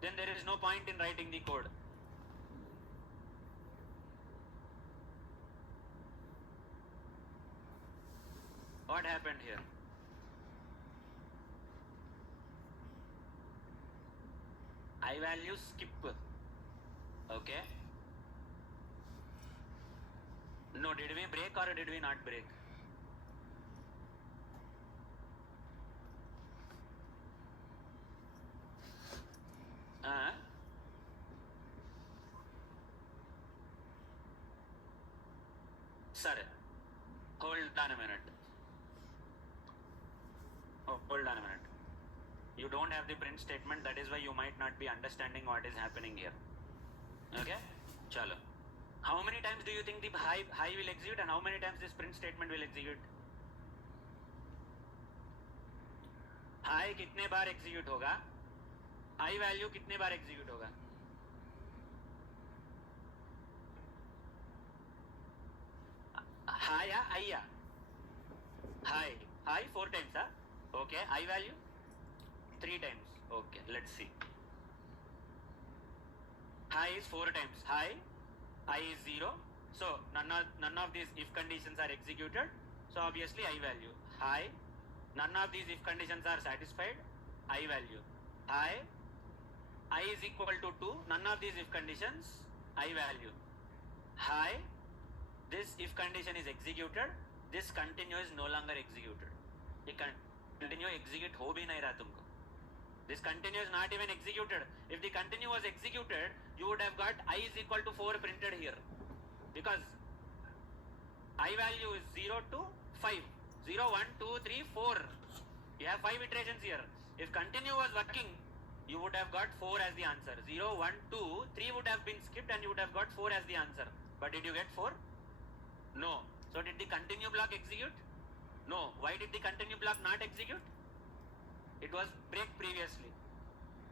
then there is no point in writing the code. What happened here? I value skip. Okay. No, did we break or did we not break? Sir, hold on a minute. Oh, hold on a minute. You don't have the print statement, that is why you might not be understanding what is happening here. Okay? Chalo. How many times do you think the high will execute and how many times this print statement will execute? High कितने बार execute होगा? I value कितने बार execute होगा? High या I या? High 4 times, huh? Okay, I value 3 times. Okay, let's see. High is 4 times. High, I is 0. So none of these if conditions are executed. So obviously I value. High, none of these if conditions are satisfied. I value. High, I is equal to 2. None of these if conditions, I value. High, this if condition is executed. This continue is no longer executed. ये continue execute हो भी नहीं रहा तुमको. This continue is not even executed. If the continue was executed, you would have got I is equal to 4 printed here. Because I value is 0 to 5. 0, 1, 2, 3, 4. You have 5 iterations here. If continue was working, you would have got 4 as the answer. 0, 1, 2, 3 would have been skipped and you would have got 4 as the answer. But did you get 4? No. So did the continue block execute? No. Why did the continue block not execute? It was break previously.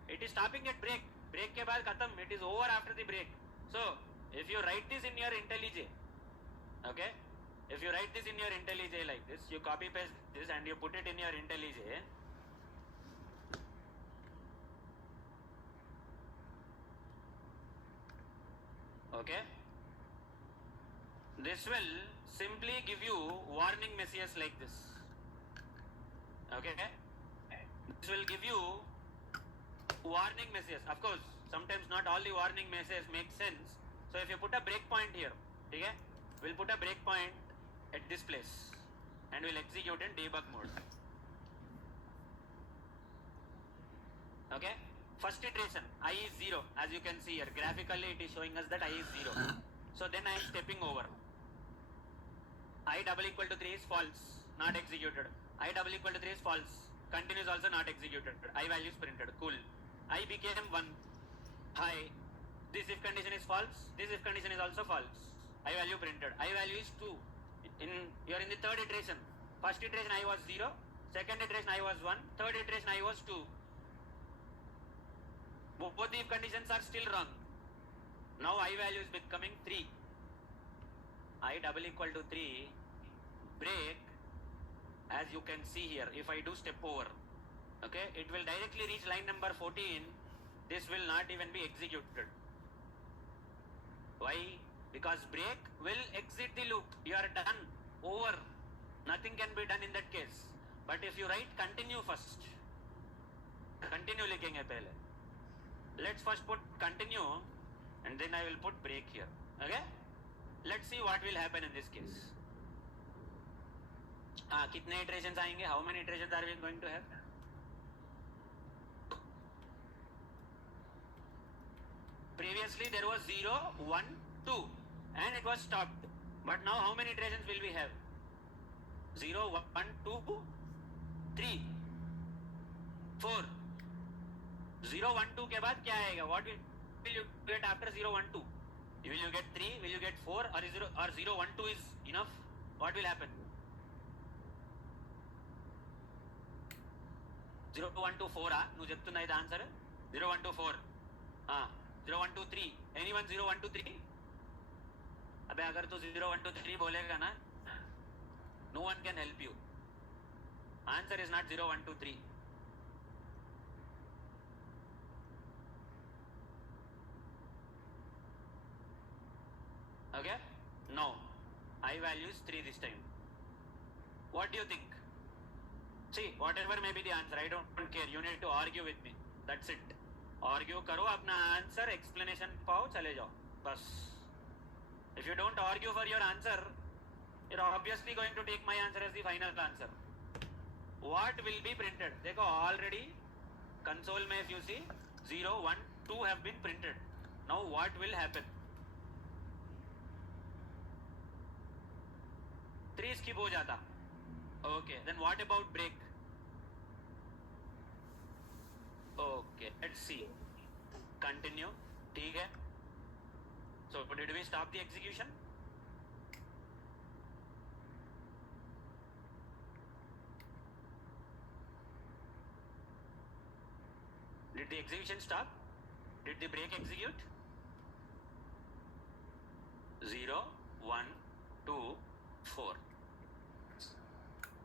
It is stopping at break. Break के बाद खत्म. It is over after the break. So if you write this in your IntelliJ, okay? If you write this in your IntelliJ like this, you copy paste this and you put it in your IntelliJ. Okay? This will simply give you warning messages like this. Okay? This will give you warning messages. Of course, sometimes not all the warning messages make sense. So if you put a breakpoint here, okay? We'll put a breakpoint at this place and we'll execute in debug mode. Okay? First iteration, I is 0. As you can see here, graphically it is showing us that I is 0. So then I am stepping over. I double equal to 3 is false, not executed. I double equal to 3 is false, continue is also not executed. I value is printed. Cool. I became 1. Hi. This if condition is false, this if condition is also false. I value printed. I value is 2. You are in the third iteration. First iteration I was 0, second iteration I was 1, third iteration I was 2. Both the if conditions are still wrong. Now I value is becoming 3. I double equal to 3, break, as you can see here, if I do step over, okay, it will directly reach line number 14. This will not even be executed. Why? Because break will exit the loop. You are done, over, nothing can be done in that case. But if you write continue first, continue लिखेंगे पहले. Let's first put continue and then I will put break here. Okay? Let's see what will happen in this case. कितने iterations आएंगे? How many iterations are we going to have? Previously there was 0, 1, 2 and it was stopped. But now how many iterations will we have? 0, 1, 2, 3, 4. 0, 1, 2 के बाद क्या आएगा? What will you get after 0, 1, 2? Will you get 3? Will you get 4? Or 0, 1, 2 is enough? What will happen? 0, 1, 2, 4 నువ్వు చెప్తున్నా ఇది answer. 0, 1, 2, 4. 0, 1, 2, 3. Anyone 0, 1, 2, 3? अबे अगर तू 0, 1, 2, 3 बोलेगा ना, no one can help you. Answer is not 0, 1, 2, 3. Okay? No. I value is 3 this time. What do you think? See, whatever may be the answer, I don't care. You need to argue with me. That's it. Argue करो, अपना answer explanation पाओ, चले जाओ. बस. If you don't argue for your answer, you're obviously going to take my answer as the final answer. What will be printed? देखो already console में if you see 0, 1, 2 have been printed. Now what will happen? 3 skip हो जाता. Okay, then what about break? Okay, let's see. Continue. ठीक है. So did we stop the execution? Did the execution stop? Did the break execute? 0, 1, 2, 4.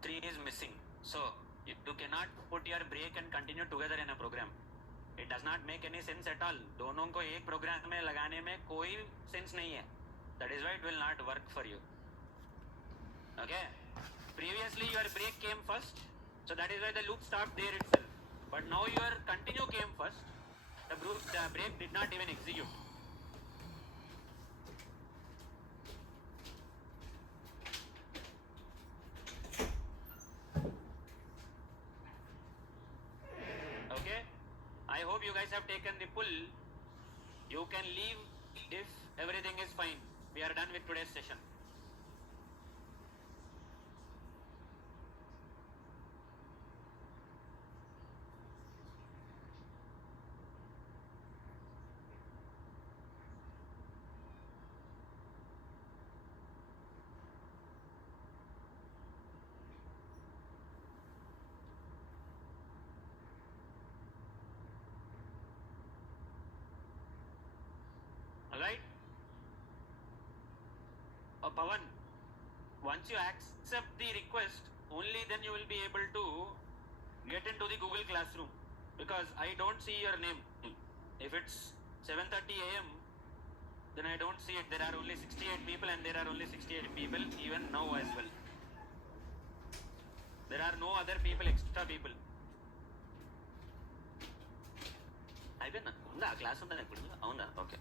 3 is missing. So you cannot put your break and continue together in a program. It does not make any sense at all. दोनों को एक programme में लगाने में कोई sense नहीं है. That is why it will not work for you. Okay? Previously your break came first, so that is why the loop stopped there itself. But now your continue came first. The break did not even execute. Okay? I hope you guys have taken the pull. You can leave if everything is fine. We are done with today's session. Alright? Pawan, once you accept the request, only then you will be able to get into the Google Classroom, because I don't see your name. If it's 7:30 AM, then I don't see it. There are only 68 people and there are only 68 people even now as well. There are no other people, extra people. అయిపోయిందా? ఉందా class ఉందా ఇప్పుడు? అవునా? Okay.